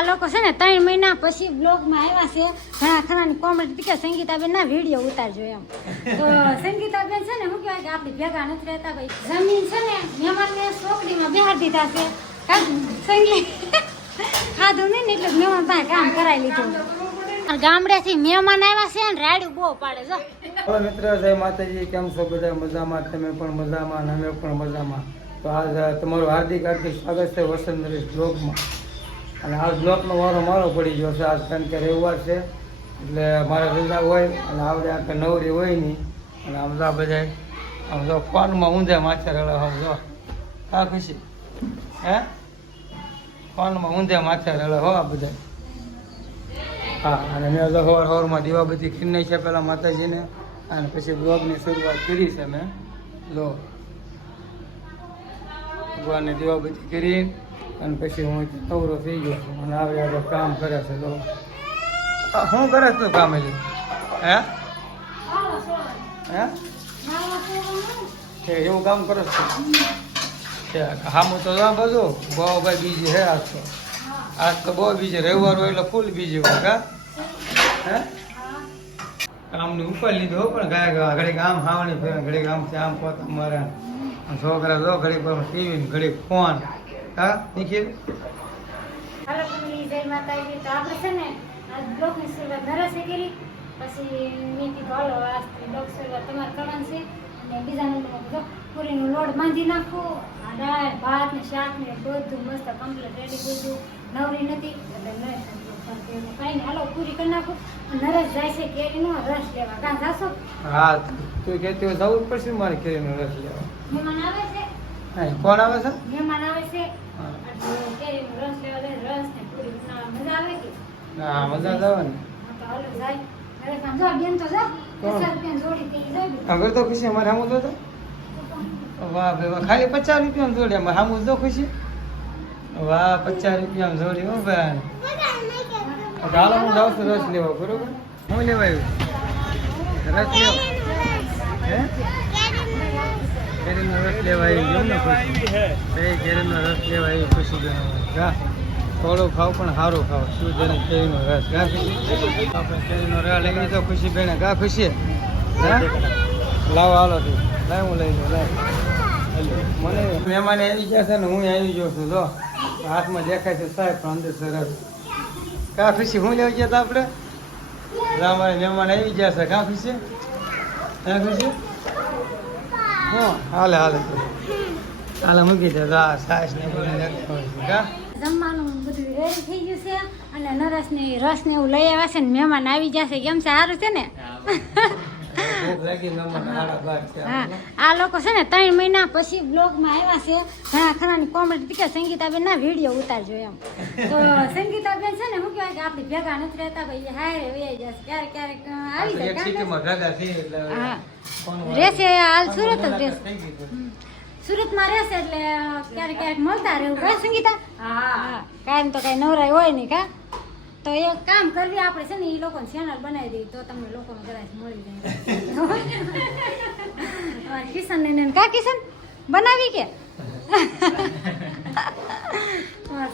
આ લોકો છે ને 3 મહિના પછી બ્લોગમાં આવ્યા છે. ઘણા ખરાની કોમેન્ટ કે સંગીતાબેન ના વિડીયો ઉતારજો એમ. તો સંગીતાબેન છે ને શું કહેવાય કે આપણે ભેગા નથી રહેતા ભાઈ. જમીન છે ને મહેમાનને ચોકડીમાં બેહાડી દીધા છે. સંગીત ખાધું નહીં ને એટલે મહેમાન પાસે કામ કરાવી લીધું. ગામડેથી મહેમાન આવ્યા છે ને રાડ્યું બહુ પાડે જો. હેલો મિત્ર, જય માતાજી. કેમ છો બધા? મજામાં? તમે પણ મજામાં અને અમે પણ મજામાં. તો આજ તમારું હાર્દિક સ્વાગત છે વસંત બ્લોગમાં. અને આ બ્લોગનો વારો મારો પડી ગયો છે. આજ કારણ કે રવિવાર છે એટલે મારે રજા હોય અને આવડે આખે નવરી હોય નહીં. અને આમ તો બધા આમ તો ફોનમાં ઊંધા માથે રળે. આમ જો હા ખુશી હે ફોનમાં ઊંધા માથે રળે હો આ બધા. હા, અને મેં તો સવારમાં દીવાબત્તી ખીર નાખી છે પહેલાં માતાજીને, અને પછી બ્લોગની શરૂઆત કરી છે મેં. લો ભગવાનને દીવાબત્તી કરી અને પછી હું નવરો થઈ ગયો છું અને આવે કામ કરે છે. લો શું કરે તું કામ હજી? હે હે એવું કામ કરો છો? હામું તો જાઉં બધું બહુ ભાઈ બીજી હે આજ તો બહુ બીજી. રવિવાર હોય એટલે ફૂલ બીજી હોય કા હે કામની ઉપર લીધો પણ ગાય ઘડીક આમ હાવણી ફેર ઘડીક આમથી આમ પોતા મારે છોકરા જો ઘડીક ટીવી ઘડીક ફોન હા નિખિલ. હાલો ફેમિલી, જય માતાજી. તો આપણે છે ને આજ બ્લોગની શરૂઆત નરસે કરી. પછી મેં કીધું હાલો આજથી બ્લોગ શરૂઆત તમારે કરવાની છે. અને બીજા નંબરમાં જો પૂરીનો લોટ બાંધી નાખો. આ દાળ ભાત ને શાક ને બધું મસ્ત કમ્પ્લીટ રેડી બધું. નવરી નથી એટલે નરેશ કાંઈ નહીં. હાલો પૂરી કરી નાખો. નરેશ જાય છે કેરીનો રસ લેવા. કાં જાશો? હા તું કહેતી હોય જવું જ પડશે મારે કેરીનો રસ લેવા. મહેમાન આવે છે. હા કોણ આવે છે? મહેમાન આવે છે એટલે કેરીનો રસ લેવા જાય. રસ ને પૂરી બનાવવા મજા આવે કે? હા મજા જ આવે ને. હા તો હાલો જાય. નરેશ આમ જો બેન તો જા 50 રૂપિયાની જોડી થઈ જાય. આગળ તો ખુશી અમારે સામું તો વાહ ભાઈ વાહ, ખાલી 50 રૂપિયાની જોડી અમારે સામું તો ખુશી. વાહ 50 રૂપિયાની જોડી હો ભાઈ. ચાલો હું જાઉં છું રસ લેવા. બરોબર હું લેવા આવ્યું રસ લેવા હે કેરીનો રસ લેવા આવી ગયો ને ખુશી. કેરીનો રસ લેવા આવી ખુશી બેન. ગા થોડું ખાવ પણ સારું ખાવ. શું છે કેરીનો રસ ગા ખુશી. આપણે કેરીનો રસ લઈ લીધો ખુશી બેને. ગા ખુશી હે લાવો હાલો તું લાવ હું લઈ લઉં લાવ. મને મહેમાન આવી ગયા છે ને હું આવી ગયો છું. જો હાથમાં દેખાય છે સાહેબ પણ અંદર સરસ. કા ખુશી હું લેવા ગયા હતા આપણે? અમારે મહેમાન આવી ગયા છે. કા ખુશી હે ખુશી? હા હાલે હાલે હાલે મૂકી દે. હા સાસ ને બધું કા જમવાનું બધું રેડી થઈ ગયું છે. અને નરસને રસ ને એવું લઈ આવ્યા છે ને મહેમાન આવી જશે. કેમ છે? સારું છે ને? ભૂખ લાગી મહેમાન સાડા 12 છે. હા, આ લોકો છે ને 3 મહિના પછી બ્લોગમાં આવ્યા છે. ઘણા ખરાની કોમેન્ટ કે સંગીતાબેન ના વિડીયો ઉતારજો એમ. તો સંગીતાબેન છે ને શું કહેવાય કે આપણે ભેગા નથી રહેતા ભાઈ. હારે વૈયા જશે ક્યારેક ક્યારેક આવી જાય. સિટીમાં ભેગા થઈ એટલે હા રહેશે. હાલ સુરત જ રહેશે. સુરતમાં રહેશે એટલે ક્યારેક ક્યારેક મળતા રહેવું કા સંગીતા? હા કાંઈ તો કાંઈ નવરાય હોય નહીં કા. તો એક કામ કરવી આપણે છે ને એ લોકોને ચેનલ બનાવી દઈએ તો તમને લોકોને કદાચ મળી જાય. કિશન ને કા કિશન બનાવી કે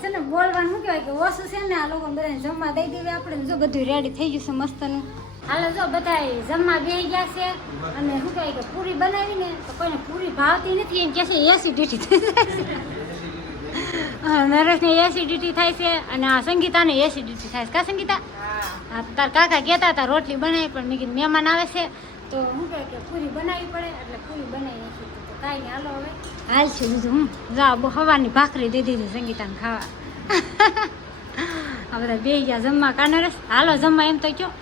છે ને બોલવાનું શું કહેવાય કે ઓછું છે ને. આ લોકોને બધાને જમવા દઈ દેવી આપણે. જો બધું રેડી થઈ ગયું છે મસ્તનું. હાલો જો બધા જમવા બેસી ગયા છે. અને શું કહેવાય કે પૂરી બનાવીને તો કોઈને પૂરી ભાવતી નથી એમ કહે છે એસિડિટી થઈ જાય છે. નરેશને એસિડિટી થાય છે અને આ સંગીતાને એસિડિટી થાય છે. કા સંગીતા? હા તાર કાકા કહેતા હતા રોટલી બનાવી પણ મેં કીધું મહેમાન આવે છે તો શું કહે કે પૂરી બનાવવી પડે એટલે પૂરી બનાવી નાખી. તો કાંઈ નહીં હાલો હવે હાલ છે બીજું હું જા હવાની ભાખરી દઈ દીધી સંગીતાને ખાવા. આ બધા બે ગયા જમવા. કા નરેશ? હાલો જમવા એમ તો કયો.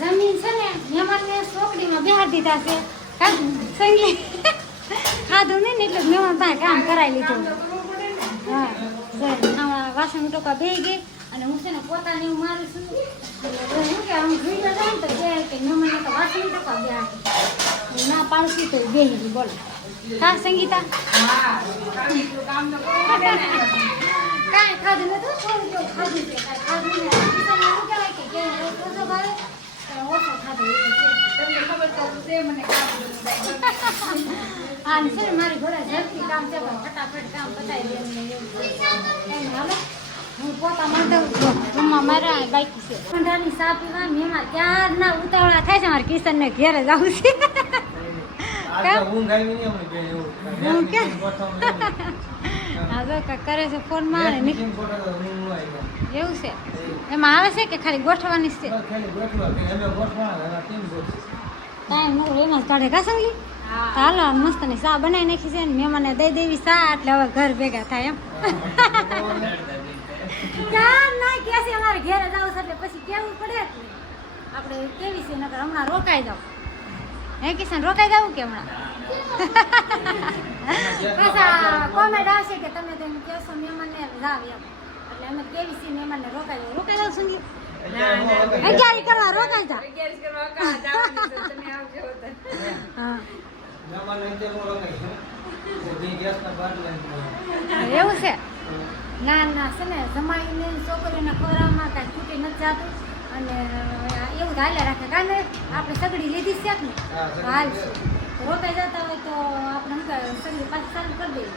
જમીન છે ને મહેમાનને ચોકડીમાં બેહાડી દીધા છે. કા સંગીત ખાધું નહીં ને એટલે મહેમાન પાસે કામ કરાવી લીધું. હા વાસણ ટોકા બેસી ગઈ અને હું છે ને પોતાને એવું મારું છું. શું કે આમ જોઈ જાય ને તો કે મહેમાનને તો વાસણ ટોકા બેહાડી ના પાડતી તો બેસી ગઈ. બોલો કા સંગીતા? કાંઈ ખાધું નથી. થોડું થોડું ખાધું છે. કાંઈ ખાધું નહીં. શું કહેવાય કે ઓછો ભાવે ઓછો ખાધો. હા ને છે ને મારી ઘોડે ઝડપી કામ છે પણ ફટાફટ કામ પતાવી દે ને એવું છે એમ હાલો હું પોતા માંડું રૂમમાં મારા બાઈક છે ઠંડાની સા પીવા મેમાં ક્યારના ઉતાવળા થાય છે મારે કિશનને ઘેરે જવું છે હા જો કરે છે ફોન મારે એવું છે એમાં આવે છે કે ખાલી ગોઠવાની છે ટાઈમ નો એમાં જ કાઢે કા સંગલી હાલો મસ્ત ની સા બનાવી નાખી છે ને મહેમાનને દઈ દેવી સા એટલે હવે ઘર ભેગા થાય એમ ક્યાં ના કે છે અમારે ઘેરે જાવ છે એટલે પછી કેવું પડે આપણે કેવી છે નકર હમણાં રોકાઈ જાવ હે કિશન રોકાઈ જાવ કે હમણાં પાછા કોમેન્ટ આવશે કે તમે તેમ કહેશો મહેમાનને જાવ એમ એટલે અમે કેવી છે મહેમાનને રોકાઈ જાવ સંગી 11 કરવા રોકાઈ જાવ 11 કરવા તમે આવજો હા એવું છે ના ના છે ને જમાઈને છોકરીઓને ખવડાવવામાં કાંઈ ખૂટી નથી જાતું અને એવું જ હાલ્યા રાખે કારણ આપણે સગડી લીધી છે ને હાલ છે રોકાઈ જતા હોય તો આપણે શું કહે સગડી પાછી ચાલુ કરી દઈએ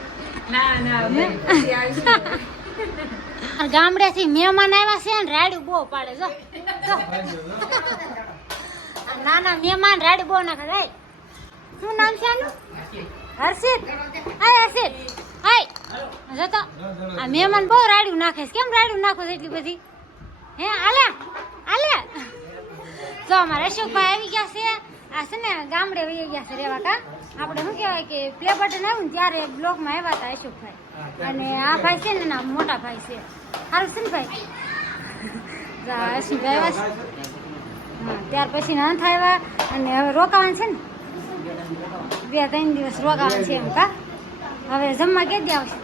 ના ગામડેથી મહેમાન આવ્યા છે ને રાડ્યું બહુ પાડે જો નાના મહેમાન રાડ્યું બહુ નાખે રે શું નામ છે આનું હર્ષિત હાય હર્ષિત હાય જતો આ મહેમાન બહુ રાડ્યું નાખે છે કેમ રાડ્યું નાખો છો એટલી બધી હે આલે આલે જો અમારે અશોકભાઈ આવી ગયા છે આ છે ને ગામડે વહી ગયા છે રેવા કા આપણે શું કહેવાય કે પ્લે બટન આવ્યું ને ત્યારે બ્લોગમાં આવ્યા હતા અશોકભાઈ અને આ ભાઈ છે ને ના મોટા ભાઈ છે સારું છે ને ભાઈ અશોકભાઈ આવ્યા છે હા ત્યાર પછી ના આવ્યા અને હવે રોકાવાનું છે ને 2-3 દિવસ રોકાવાનું છે એમ કા હવે જમવા કે દી આવશે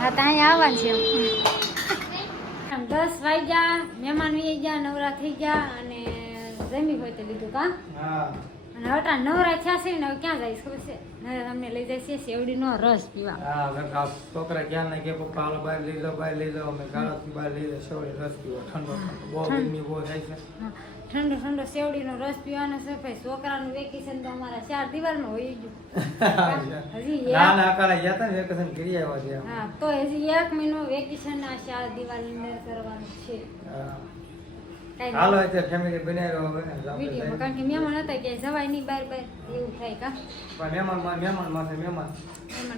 હા તો અહીંયા આવવાનું છે એમ 10 વાગ્યા મહેમાન વી ગયા નવરા થઈ ગયા અને જમી હોય તો લીધું કા અને હટા નવરા થયા છે ને હવે ક્યાં જઈશ ખબર છે નરે અમને લઈ જાય છે શેવડીનો રસ પીવા છોકરા ક્યાં ના કે પપ્પા હાલો બહાર લઈ જાઓ અમે ગાળાથી બહાર લઈ જાઓ શેવડી રસ પીવા ઠંડો બહુ ગરમી બહુ થાય છે ઠંડો ઠંડો શેવડીનો રસ પીવાનો છે ભાઈ છોકરાનું વેકેશન તો અમારા 4 દિવસમાં હોય ગયું હજી ના ના કાલે ગયા હતા ને વેકેશન કરી આવ્યા છે હા તો હજી 1 મહિનો વેકેશન આ 4 દિવાળી અંદર કરવાનું છે હાલો એટલે ફેમિલી બનાવી રહ્યો હવે વિડીયો કારણ કે મહેમાન હતા કે જવાય નહીં બહાર એવું થાય કા પણ મહેમાન માથે મહેમાન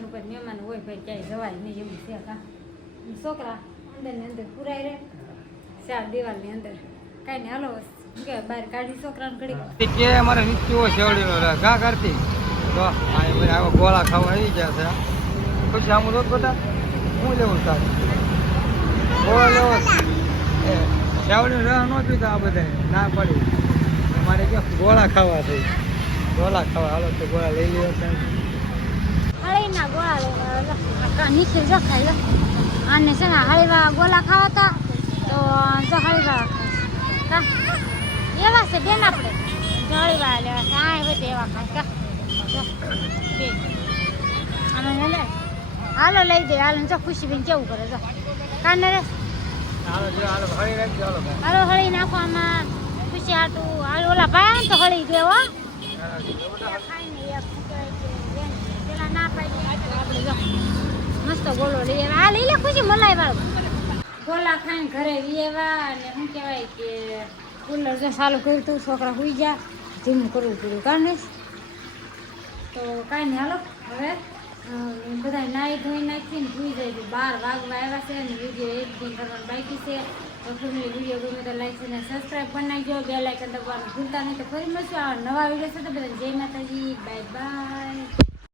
ઉપર મહેમાન હોય ભાઈ ક્યાંય જવાય નહીં એવું છે કા છોકરા અંદર ને અંદર પુરાય રહે 4 દિવાળની અંદર કાંઈ નહીં હાલો કે બહાર કાઢી છોકરાને ઘડી કે અમારે નીચો શેવડીનો રસ કા કરતી તો આવો ગોળા ખાવા આવી ગયા છે પછી આમ રોજ બધા હું લેવું સારું ગોળા લેવો શેવડીનો રસ ન પીતા આ બધા ના પડી અમારે કે ગોળા ખાવા થઈ ગોળા ખાવા હાલો તો ગોળા લઈ લ્યો હળીના ગોળા નીચે જો ખાઈ લો આને છે ને હળીવા ગોળા ખાવા હતા તો જો હળીવા કા એવા છે બેન આપણે હળીવા લેવા છે આ બધે એવા ખાય કા બે અમે લે હાલો લઈ દે હાલો જો ખુશી બેન કેવું કરે જો કાને રે હાલો હળી નાખો આમાં ખુશી હાટું હાલ ઓલા ભાઈ તો હળી દે હો પેલા ના પાડી આપણે જો મસ્ત ગોળો લઈ આવ્યા આ લઈ લે ખુશી મલાઈ વાળો ગોળા ખાઈને ઘરે વીએવા અને શું કહેવાય કે કુલર જો ચાલુ કર્યું હતું છોકરા સુઈ ગયા ધીમું કરવું પડ્યું કારણે તો કાંઈ નહીં હાલો હવે બધા નાહી ધોઈ નાખીને સુઈ જાય 12 વાગવા આવ્યા છે અને વિડીયો એડિટિંગ કરવાનું બાકી છે તો ફેમિલી વિડીયો ગમે તો લાઈક અને સબસ્ક્રાઈબ કરી નાખજો બેલ આઇકન દબાવવાનું ભૂલતા નહીં તો ફરી મળશું આ નવા વિડીયો સાથે બધા જય માતાજી બાય બાય